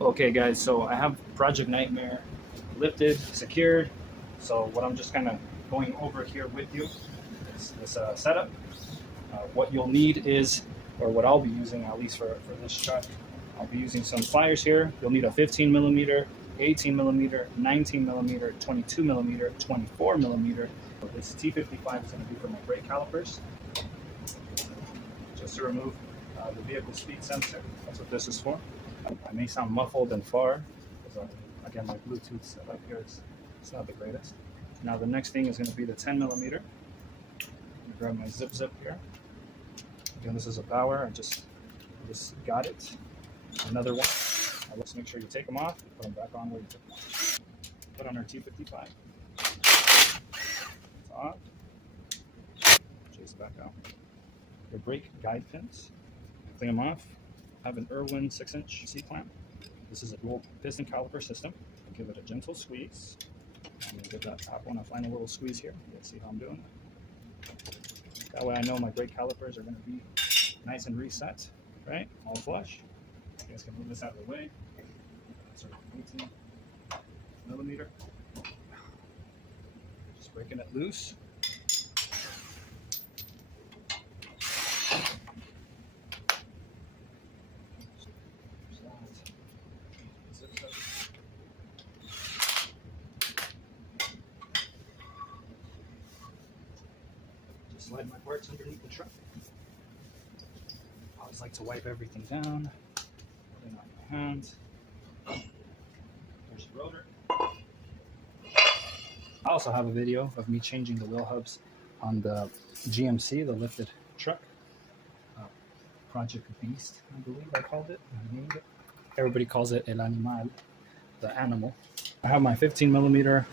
Okay guys, so I have Project Nightmare lifted, secured. So what I'm just kind of going over here with you is this setup. What you'll need is, or what I'll be using at least for this truck, I'll be using some pliers here. You'll need a 15 millimeter, 18 millimeter, 19 millimeter, 22 millimeter, 24 millimeter. This T55 is going to be for my brake calipers, just to remove the vehicle speed sensor. That's what this is for. I may sound muffled and far, because again, my Bluetooth setup here is it's not the greatest. Now the next thing is going to be the 10 millimeter. Grab my zip here. Again, this is a power. I just got it. Another one. Now let's make sure you take them off. Put them back on where you took them off. Put on our T55. It's off. Chase back out. Your brake guide pins. Clean them off. I have an Irwin 6-inch C-clamp. This is a dual piston caliper system. I'll give it a gentle squeeze. I'm going to give that top one a final little squeeze here. You'll see how I'm doing. That way I know my brake calipers are going to be nice and reset, right? All flush. You guys can move this out of the way. That's our 18 millimeter. Just breaking it loose. Slide my parts underneath the truck. I always like to wipe everything down. Put it on my hands. There's the rotor. I also have a video of me changing the wheel hubs on the GMC, the lifted truck. Project Beast, I believe I called it. I named it. Everybody calls it El Animal, the animal. I have my 15 millimeter.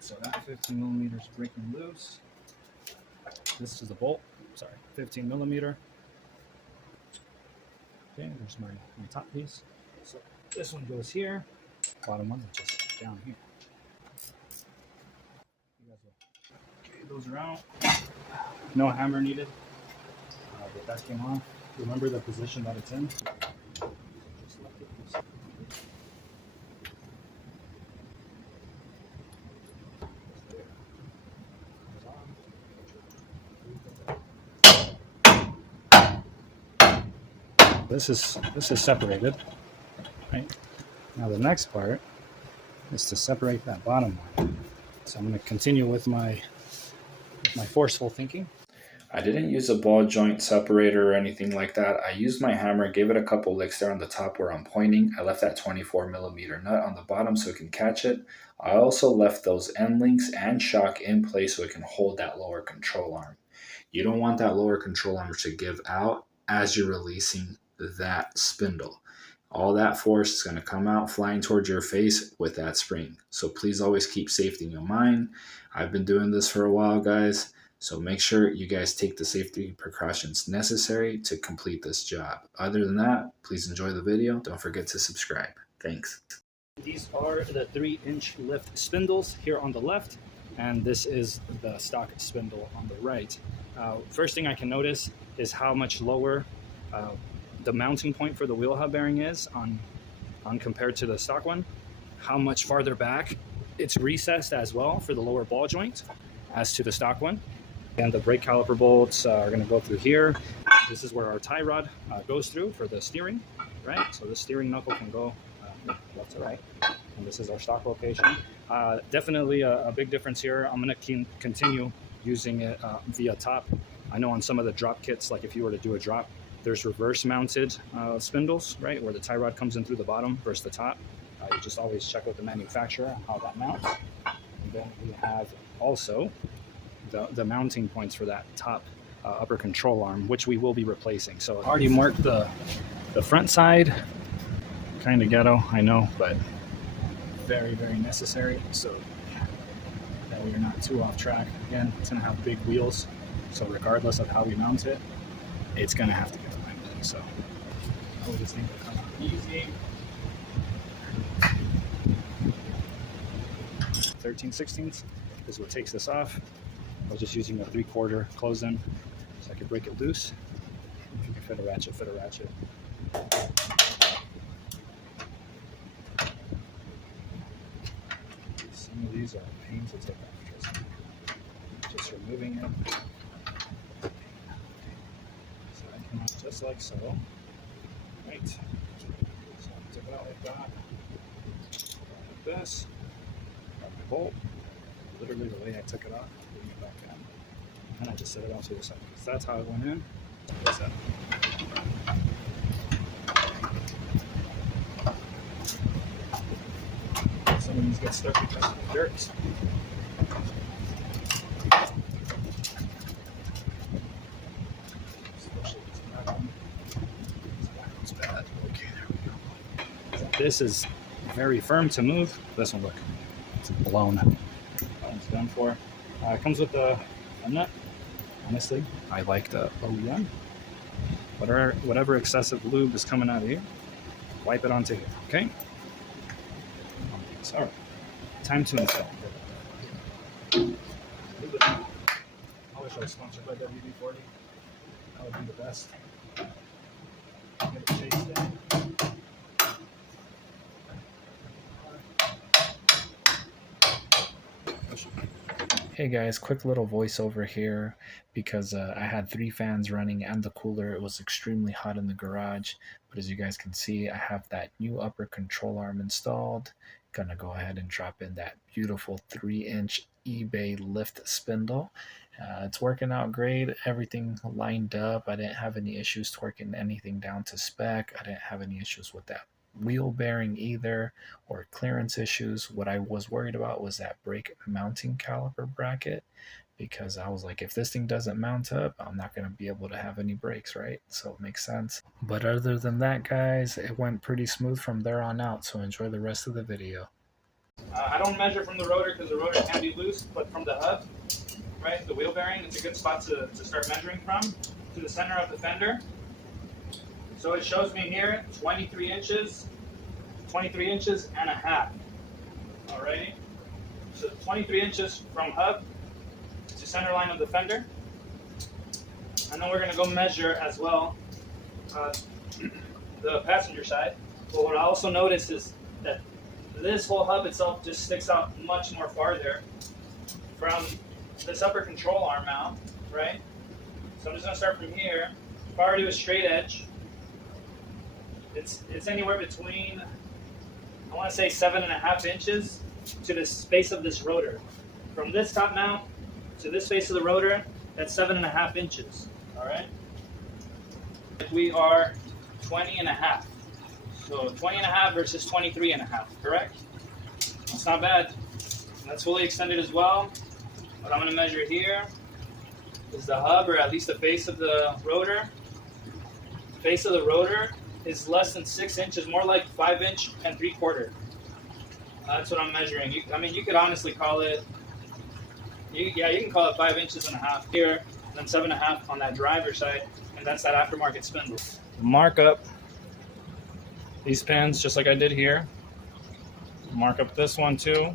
So that 15 millimeter is breaking loose. This is the bolt, sorry, 15 millimeter. Okay, there's my top piece. So this one goes here, bottom one is just down here. Okay, those are out. No hammer needed. But that came off. Remember the position that it's in. Just left it loose. This is separated, right? Now the next part is to separate that bottom one. So I'm going to continue with my forceful thinking. I didn't use a ball joint separator or anything like that. I used my hammer, gave it a couple licks there on the top where I'm pointing. I left that 24 millimeter nut on the bottom so it can catch it. I also left those end links and shock in place so it can hold that lower control arm. You don't want that lower control arm to give out as you're releasing that spindle. All that force is going to come out flying towards your face with that spring. So please always keep safety in your mind. I've been doing this for a while, guys. So make sure you guys take the safety precautions necessary to complete this job. Other than that, please enjoy the video. Don't forget to subscribe. Thanks. These are the 3-inch lift spindles here on the left, and this is the stock spindle on the right. First thing I can notice is how much lower the mounting point for the wheel hub bearing is on compared to the stock one. How much farther back it's recessed as well for the lower ball joint as to the stock one. And the brake caliper bolts are going to go through here. This is where our tie rod goes through for the steering, right? So the steering knuckle can go left to right. And this is our stock location. Definitely a big difference here. I'm going to continue using it via top. I know on some of the drop kits, like if you were to do a drop, there's reverse mounted spindles, right? Where the tie rod comes in through the bottom versus the top. You just always check with the manufacturer how that mounts. And then we have also the mounting points for that top upper control arm, which we will be replacing. So I already marked the front side. Kind of ghetto, I know, but very, very necessary. So that way you're not too off track. Again, it's gonna have big wheels. So regardless of how we mount it, it's gonna have to get aligned. So I will just think it'll come out easy. 13/16 is what takes this off. I was just using a 3/4 close-in so I could break it loose. If you can fit a ratchet, fit a ratchet. these are a pain to take off. Just removing it. So I come out just like so. Right. So I took it out like that. Like this. Got my bolt. Literally the way I took it off, putting it back in. And I just set it off to the side because that's how it went in. What's that? Some of these get stuck because of the dirt. Especially this back one. This back one's bad. Okay, there we go. This is very firm to move. This one, look, it's blown. That one's done for. It comes with a nut. Honestly, I like the OEM. Whatever excessive lube is coming out of here, wipe it onto here, okay? All right, time to install. I wish I was sponsored by WD-40. That would be the best. Get it chased in. Hey guys, quick little voiceover here because I had 3 fans running and the cooler. It was extremely hot in the garage, but as you guys can see, I have that new upper control arm installed. Gonna go ahead and drop in that beautiful 3-inch eBay lift spindle. It's working out great. Everything lined up. I didn't have any issues torquing anything down to spec. I didn't have any issues with that wheel bearing either, or clearance issues. What I was worried about was that brake mounting caliper bracket, because I was like, if this thing doesn't mount up, I'm not going to be able to have any brakes, right? So it makes sense. But other than that, guys, it went pretty smooth from there on out, so enjoy the rest of the video. I don't measure from the rotor because the rotor can be loose, but from the hub, right, the wheel bearing, it's a good spot to start measuring from, to the center of the fender. So it shows me here 23 inches and a half. Alrighty. So 23 inches from hub to center line of the fender. And then we're going to go measure as well the passenger side. But what I also noticed is that this whole hub itself just sticks out much more farther from this upper control arm mount, right? So I'm just going to start from here. If I were to do a straight edge, it's anywhere between, I want to say 7.5 inches to the space of this rotor. From this top mount to this face of the rotor, that's 7.5 inches. All right. We are 20.5. So 20.5 versus 23.5, correct? That's not bad. That's fully extended as well. What I'm going to measure here is the hub, or at least the face of the rotor. The face of the rotor is less than 6 inches, more like 5 inch and 3/4. That's what I'm measuring. I mean, you could honestly call it, you can call it 5 inches and a half here, and then 7.5 on that driver's side, and that's that aftermarket spindle. Mark up these pins just like I did here. Mark up this one too.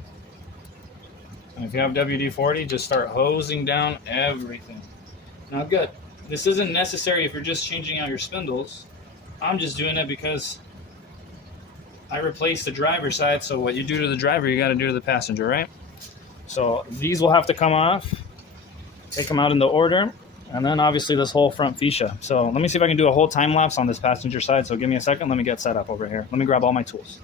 And if you have WD-40, just start hosing down everything. Now good, this isn't necessary if you're just changing out your spindles. I'm just doing it because I replaced the driver's side, so what you do to the driver, you got to do to the passenger, right? So these will have to come off. Take them out in the order, and then obviously this whole front fascia. So let me see if I can do a whole time lapse on this passenger side. So give me a second. Let me get set up over here. Let me grab all my tools.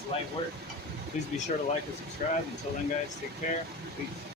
That's light work. Please be sure to like and subscribe. Until then, guys, take care. Peace.